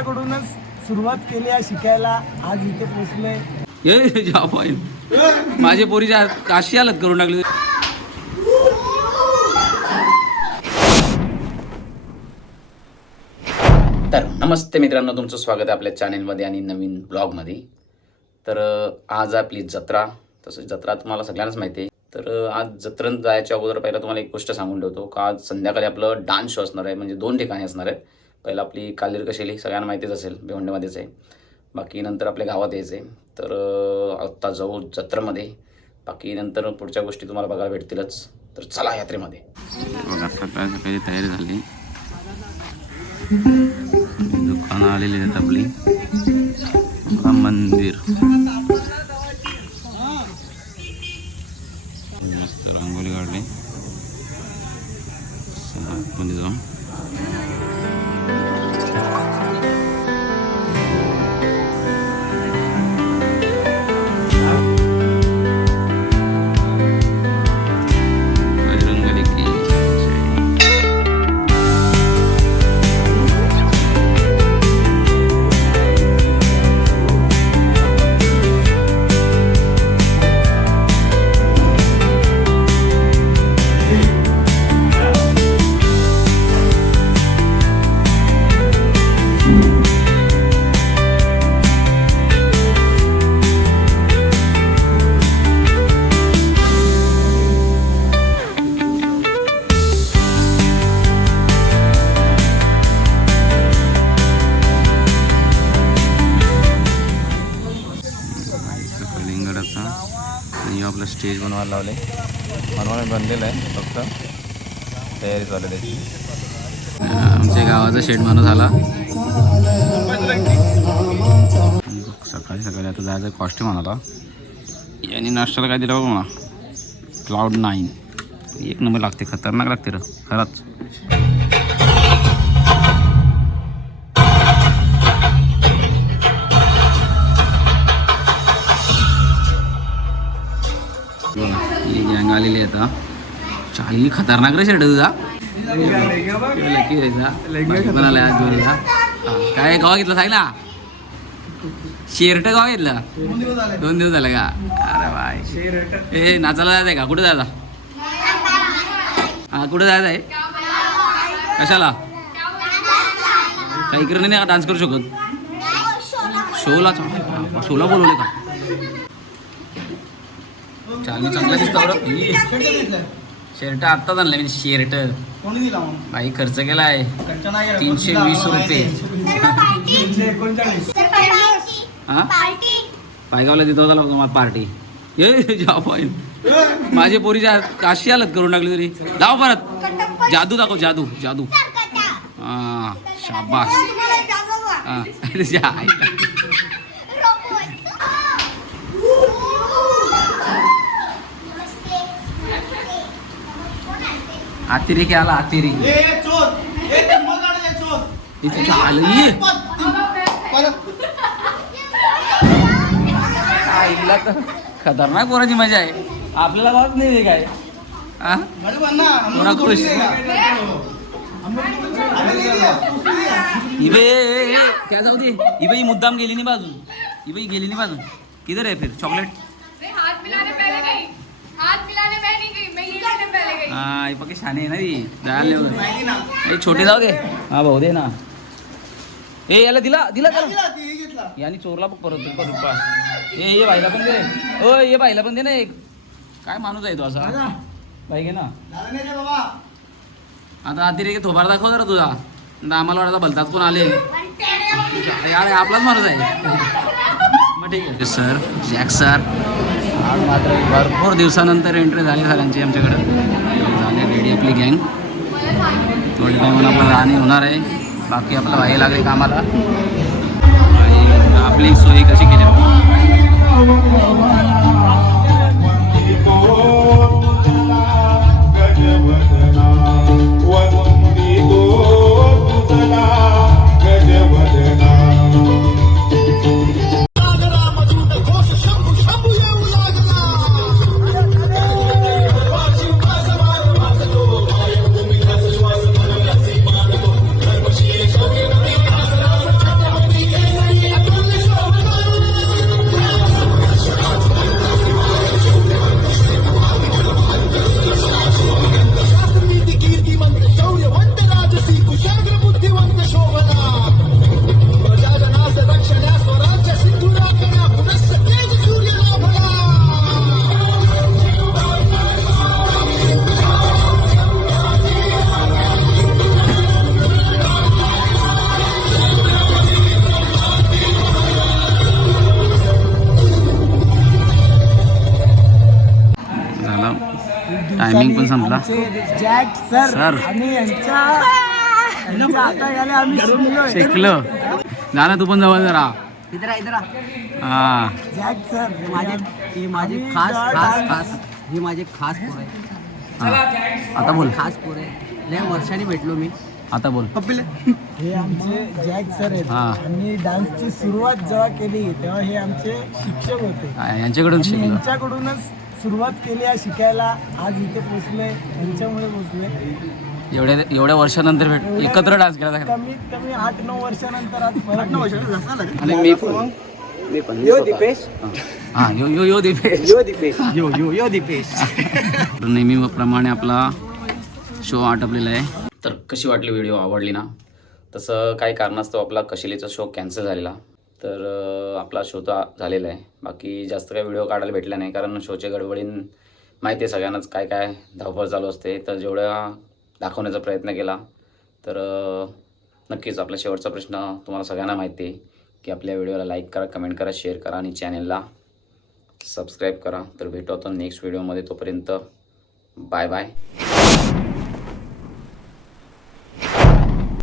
माझ्याकडूनच सुरुवात केली आहे शिकायला. आज इथे पोहोचलोय. माझे पोरीच्या काशी हालत करून टाकली. तर नमस्ते मित्रांनो, तुमचं स्वागत आहे आपल्या चॅनेलमध्ये आणि नवीन ब्लॉगमध्ये. तर आज आपली जत्रा, तसं जत्रा तुम्हाला सगळ्यांनाच माहिती आहे. तर आज जत्रेत जायच्या अगोदर पहिला तुम्हाला एक गोष्ट सांगून ठेवतो का आज संध्याकाळी आपलं डान्स शो असणार आहे. म्हणजे 2 ठिकाणी असणार आहेत. पहिला आपली कालीर कशेली सगळ्यांना माहितीच असेल, भिवंडीमध्येच आहे. बाकी नंतर आपल्या गावात यायचं आहे. तर आत्ता जाऊ जत्रेमध्ये. बाकी नंतर पुढच्या गोष्टी तुम्हाला बघायला भेटतीलच. तर चला यात्रेमध्ये. बघा सकाळी सकाळी तयारी झाली. दुकानं आलेली आहेत आपली. मंदिर मस्त रांगोळी काढली. आतमध्ये जाऊ. आपलं स्टेज बनवायला लावले. बनलेलं आहे, फक्त तयारी चालू आहे त्याची. आमच्या गावाचा शेड माणूस झाला. सकाळी सकाळी आता जायचं कॉस्ट्यूम आणाला. यांनी नाश्त्याला काय दिलं बघ मला, Cloud9. एक नंबर लागते, खतरनाक लागते र खरंच. गँग आलेली आता. चाली खतरनाक रे शेड तुझा. काय गावा घेतलं सांग ना. शेरट गावा घेतलं 2 दिवस झालं का. अरे बाय, ए नाचायला जायचं आहे का? कुठे जायचा? हा कुठे जायचं आहे? कशाला? काही इकडे नाही का डान्स करू शकत? शोला बोलवले का? चालू चांगला दिसतो. शर्ट आत्ताच आणलं मी. शर्ट बाई खर्च केला आहे 320 रुपये. हा पायगावला देतो झाला तुम्हाला पार्टी. हे जाऊ पॉईंट. माझे पोरीच्या काशी हालत करून टाकली तरी. जाऊ परत. जादू दाखव, जादू जादू. हा शाबास. हा अतिरेक आला. अतिरेक खतरनाक पोराची मजा आहे. आपल्याला बाबत नाही काय. खुश इबे क्या जाऊ दे. इबे मुद्दाम गेली नाही बाजून. इबे गेली नाही बाजून. किधर आहे फिर चॉकलेट? हा पक्के शाने आहे ना ती. जायला छोटे जाऊ दे. हा भाऊ दे ना. ए याला दिला दिला त्याला. यानी चोरला बघ परत रुपा. ये बाईला पण दे. ओ ये बाईला पण दे ना एक. काय माणूस आहे तो असा. बाई घे ना. आता अतिरेक थोबार दाखव जरा तुझा. आम्हाला वाटतं भलतात कोण आले यार. आपलाच माणूस आहे. मग ठीक आहे सर. जॅक सर आज मात्र भरपूर दिवसानंतर एंट्री झाली सरांची आमच्याकडे. झाली रेडी आपली गँग. थोडी टायमाला आपलं राहणे होणार आहे. बाकी आपलं व्हायला लागले कामाला. आणि आपली सोय कशी केली. टायमिंग पण संपला. Jack sir sir. आणि यांच्या हाताखाली आम्ही शिकलो. जा ना तू पण जवळ जरा. इधर हा जॅक सर हे माझे खास पोर आहे. आता बोल. खास पोर आहे. लय वर्षांनी भेटलो मी. आता बोल. हे आमचे जॅक सर आहेत. हा. आणि डान्सची सुरुवात जेव्हा केली तेव्हा हे आमचे शिक्षक होते. यांच्याकडून आणि शिकलो. यांच्याकडूनच सुरुवात केली आहे शिकायला. आज इथे पोचलोय यांच्यामुळे पोचलोय. एवढ्या वर्षानंतर भेट एकत्र डान्स केला. कमीत कमी 8-9 वर्षानंतर आज परत आणि मी पण यो दीपेश. हा यो दीपेश. नेहमीप्रमाणे आपला शो आटपलेला आहे. तर कशी वाटली व्हिडिओ? आवडली ना? तसं काही कारणास्तव आपला कशिलीचा शो कॅन्सल झालेला. तर आपला शो तर झालेला आहे. बाकी जास्त काही व्हिडिओ काढायला भेटला नाही कारण शोच्या गडबडीन माहिती आहे सगळ्यांनाच काय काय धावपळ चालू असते. तर जेवढा दाखवण्याचा प्रयत्न केला. तर नक्कीच आपला शेवटचा प्रश्न तुम्हाला सगळ्यांना माहिती आहे की आपल्या व्हिडिओला लाईक करा, कमेंट करा, शेअर करा आणि चॅनलला सबस्क्राईब करा. तर भेटू आपण नेक्स्ट व्हिडिओमध्ये. तोपर्यंत बाय बाय.